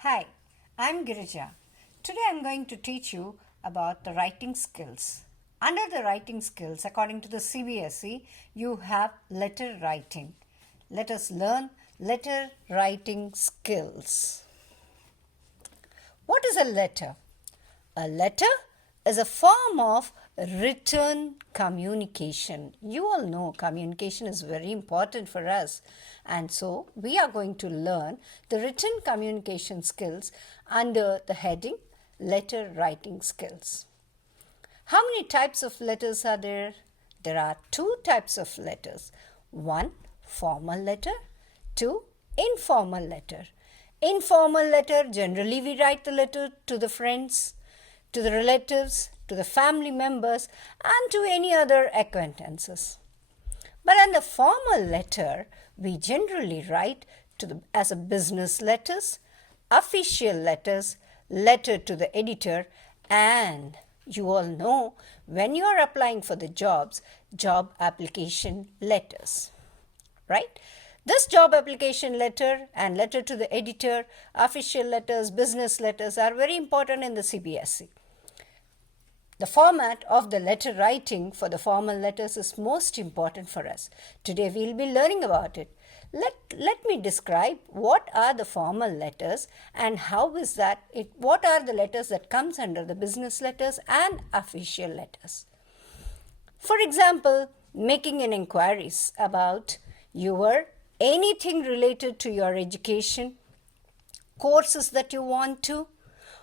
Hi, I'm Girija. Today I'm going to teach you about the writing skills. Under the writing skills, according to the CBSE, you have letter writing. Let us learn letter writing skills. What is a letter? A letter is a form of written communication. You all know communication is very important for us, and so we are going to learn the written communication skills under the heading letter writing skills. How many types of letters are there? There are two types of letters. One, formal letter. Two, informal letter. Informal letter, generally we write the letter to the friends, to the relatives, to the family members, and to any other acquaintances. But in the formal letter, we generally write as a business letters, official letters, letter to the editor, and you all know when you are applying for the jobs, job application letters, right? This job application letter and letter to the editor, official letters, business letters are very important in the CBSE. The format of the letter writing for the formal letters is most important for us. Today we will be learning about it. Let me describe what are the formal letters and what are the letters that comes under the business letters and official letters. For example, making an inquiries about anything related to your education, courses that you want to,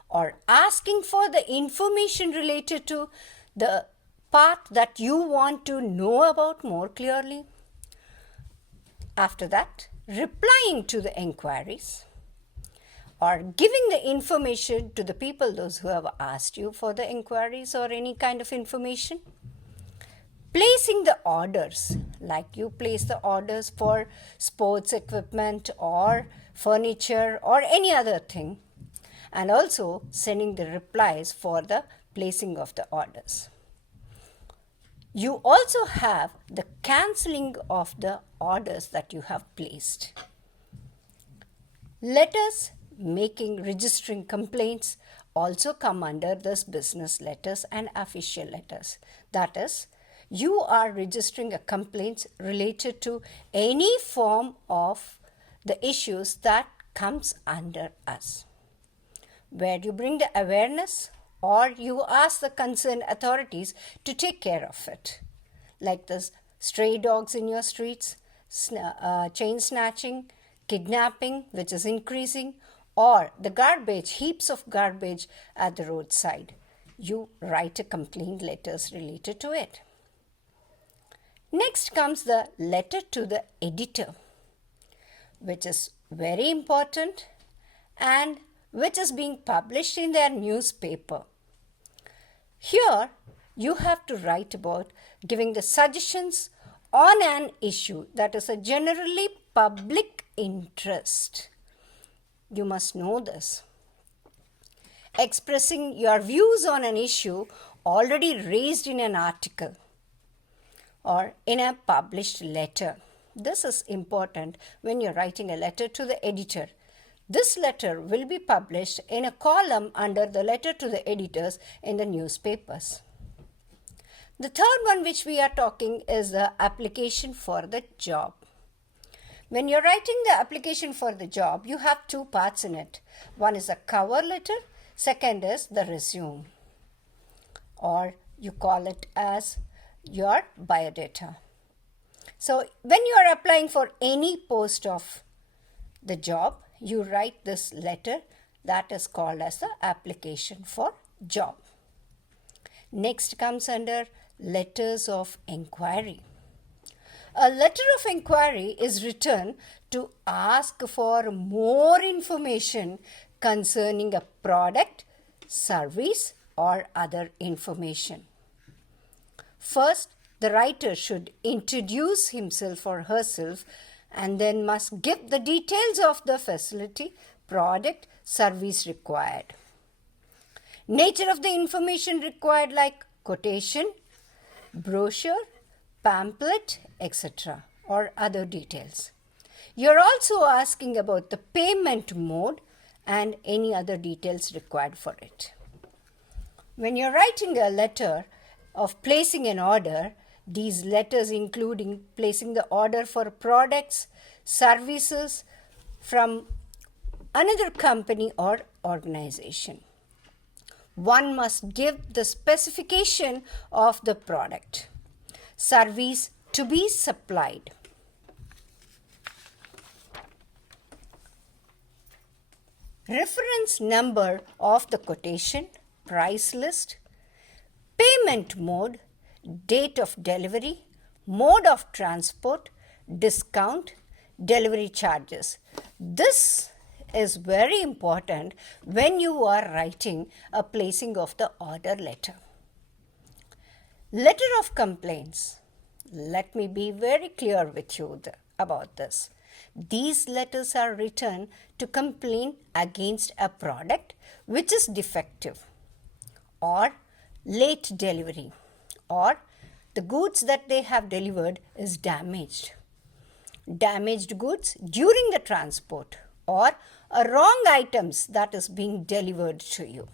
or asking for the information related to the part that you want to know about more clearly. After that, replying to the inquiries or giving the information to the people, those who have asked you for the inquiries or any kind of information. Placing the orders, like you place the orders for sports equipment or furniture or any other thing, and also sending the replies for the placing of the orders. You also have the cancelling of the orders that you have placed. Letters registering complaints also come under this business letters and official letters. That is, you are registering a complaint related to any form of the issues that comes under us, where you bring the awareness or you ask the concerned authorities to take care of it, like the stray dogs in your streets, chain snatching, kidnapping, which is increasing, or the heaps of garbage at the roadside. You write a complaint letters related to it. Next comes the letter to the editor, which is very important and which is being published in their newspaper. Here, you have to write about giving the suggestions on an issue that is a generally public interest. You must know this. Expressing your views on an issue already raised in an article or in a published letter. This is important when you're writing a letter to the editor. This letter will be published in a column under the letter to the editors in the newspapers. The third one which we are talking is the application for the job. When you're writing the application for the job, you have two parts in it. One is a cover letter, second is the resume, or you call it as your biodata. So when you are applying for any post of the job, you write this letter that is called as the application for job. Next comes under letters of inquiry. A letter of inquiry is written to ask for more information concerning a product, service, or other information. First, the writer should introduce himself or herself and then must give the details of the facility, product, service required. Nature of the information required, like quotation, brochure, pamphlet, etc., or other details. You're also asking about the payment mode and any other details required for it. When you're writing a letter of placing an order, these letters including placing the order for products, services from another company or organization. One must give the specification of the product, service to be supplied. Reference number of the quotation, price list, payment mode, date of delivery, mode of transport, discount, delivery charges. This is very important when you are writing a placing of the order letter. Letter of complaints. Let me be very clear with you about this. These letters are written to complain against a product which is defective or late delivery, or the goods that they have delivered is damaged. Damaged goods during the transport, or a wrong items that is being delivered to you.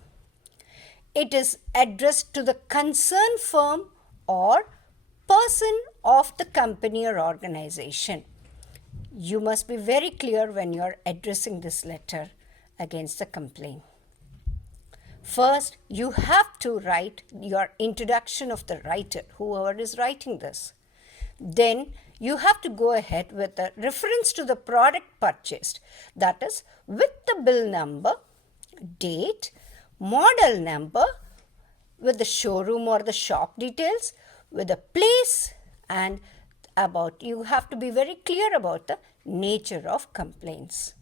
It is addressed to the concerned firm or person of the company or organization. You must be very clear when you are addressing this letter against the complaint. First, you have to write your introduction of the writer, whoever is writing this. Then, you have to go ahead with a reference to the product purchased, that is, with the bill number, date, model number, with the showroom or the shop details, with the place, and you have to be very clear about the nature of complaints.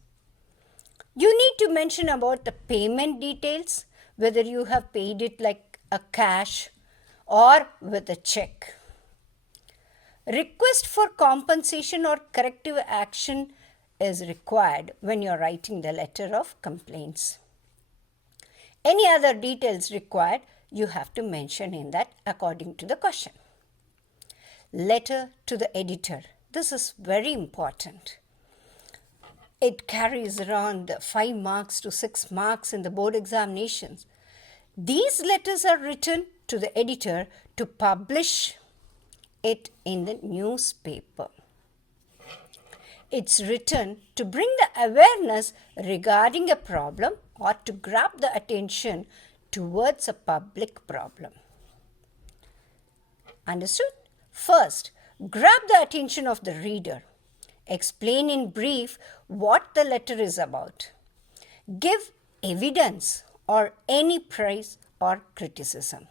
You need to mention about the payment details, whether you have paid it like a cash or with a check. Request for compensation or corrective action is required when you are writing the letter of complaints. Any other details required, you have to mention in that according to the question. Letter to the editor. This is very important. It carries around 5 marks to 6 marks in the board examinations. These letters are written to the editor to publish it in the newspaper. It's written to bring the awareness regarding a problem or to grab the attention towards a public problem. Understood? First, grab the attention of the reader. Explain in brief what the letter is about. Give evidence or any praise or criticism.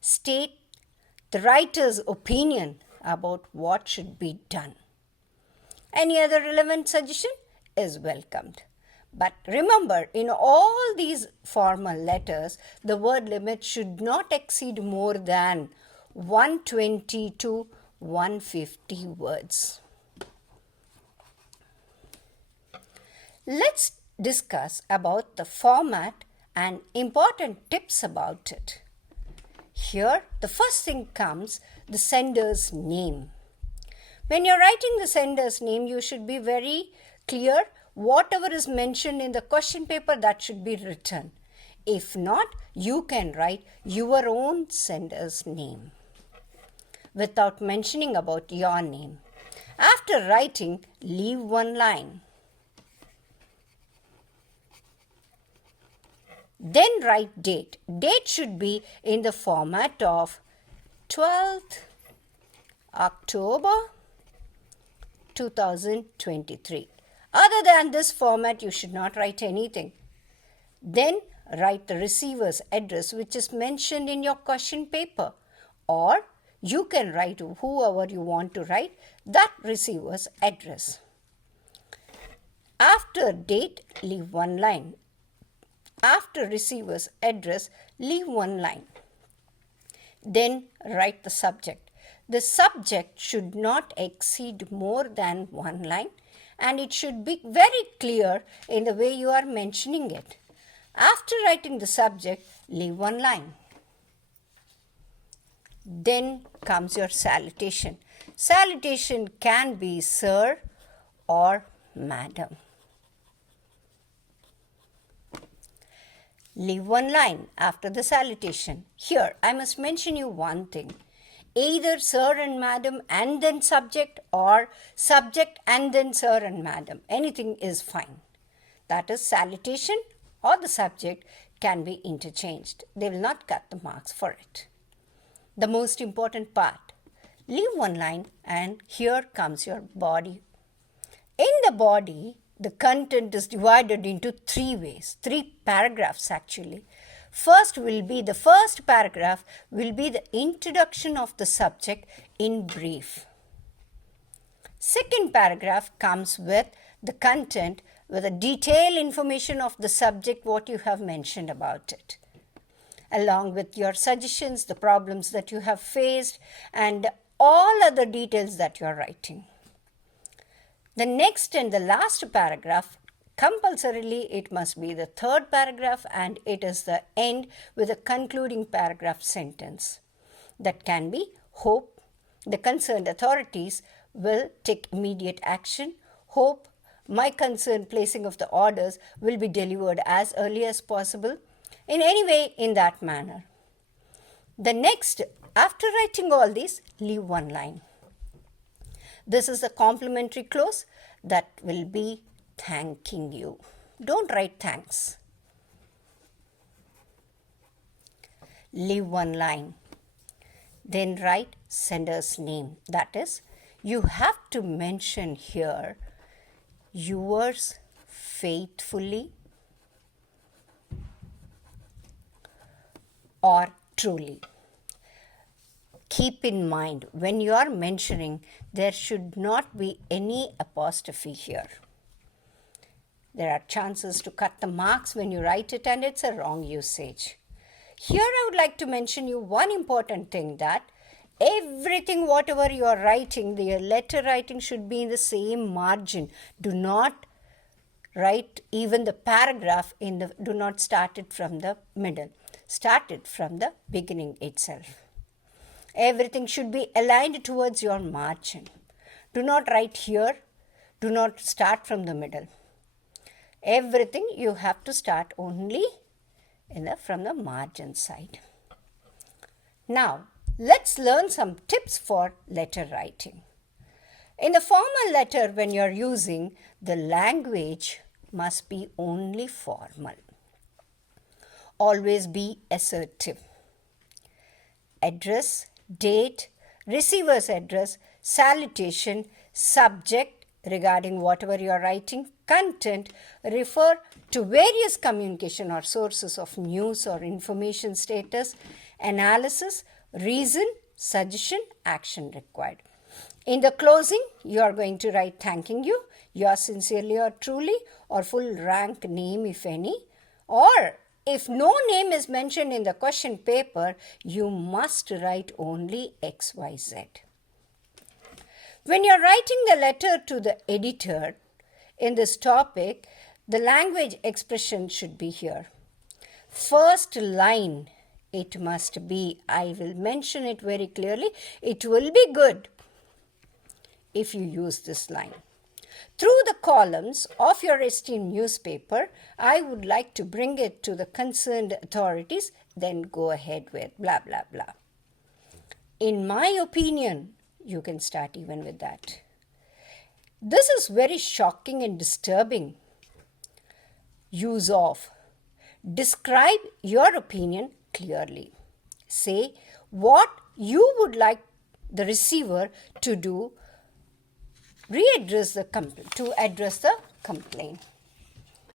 State the writer's opinion about what should be done. Any other relevant suggestion is welcomed. But remember, in all these formal letters, the word limit should not exceed more than 120 to 150 words. Let's discuss about the format and important tips about it. Here, the first thing comes the sender's name. When you're writing the sender's name, you should be very clear. Whatever is mentioned in the question paper, that should be written. If not, you can write your own sender's name without mentioning about your name. After writing, leave one line. Then write date. Date should be in the format of 12th October 2023. Other than this format, you should not write anything. Then write the receiver's address, which is mentioned in your question paper, or you can write whoever you want to write that receiver's address. After date, leave one line. After receiver's address, leave one line. Then write the subject. The subject should not exceed more than one line, and it should be very clear in the way you are mentioning it. After writing the subject, leave one line. Then comes your salutation. Salutation can be sir or madam. Leave one line after the salutation. Here, I must mention you one thing. Either sir and madam and then subject, or subject and then sir and madam. Anything is fine. That is, salutation or the subject can be interchanged. They will not cut the marks for it. The most important part. Leave one line and here comes your body. In the body, the content is divided into 3 ways, 3 paragraphs actually. The first paragraph will be the introduction of the subject in brief. Second paragraph comes with the content with a detailed information of the subject, what you have mentioned about it, along with your suggestions, the problems that you have faced, and all other details that you are writing. The next and the last paragraph, compulsorily it must be the third paragraph, and it is the end with a concluding paragraph sentence. That can be, hope the concerned authorities will take immediate action, hope my concerned placing of the orders will be delivered as early as possible, in any way in that manner. The next, after writing all these, leave one line. This is the complimentary close that will be thanking you. Don't write thanks. Leave one line. Then write sender's name. That is, you have to mention here yours faithfully or truly. Keep in mind, when you are mentioning, there should not be any apostrophe here. There are chances to cut the marks when you write it, and it's a wrong usage. Here I would like to mention you one important thing, that everything whatever you are writing, the letter writing should be in the same margin. Do not write even the paragraph do not start it from the middle. Start it from the beginning itself. Everything should be aligned towards your margin. Do not write here. Do not start from the middle. Everything you have to start only from the margin side. Now, let's learn some tips for letter writing. In the formal letter, when you are using, the language must be only formal. Always be assertive. Address, date, receiver's address, salutation, subject regarding whatever you are writing, content, refer to various communication or sources of news or information, status, analysis, reason, suggestion, action required. In the closing, you are going to write thanking you, yours sincerely or truly, or full rank name if any, or if no name is mentioned in the question paper, you must write only XYZ. When you are writing the letter to the editor in this topic, the language expression should be here. First line, it must be, I will mention it very clearly, it will be good if you use this line. Through the columns of your esteemed newspaper, I would like to bring it to the concerned authorities, then go ahead with blah, blah, blah. In my opinion, you can start even with that. This is very shocking and disturbing use of. Describe your opinion clearly. Say what you would like the receiver to do to address the complaint.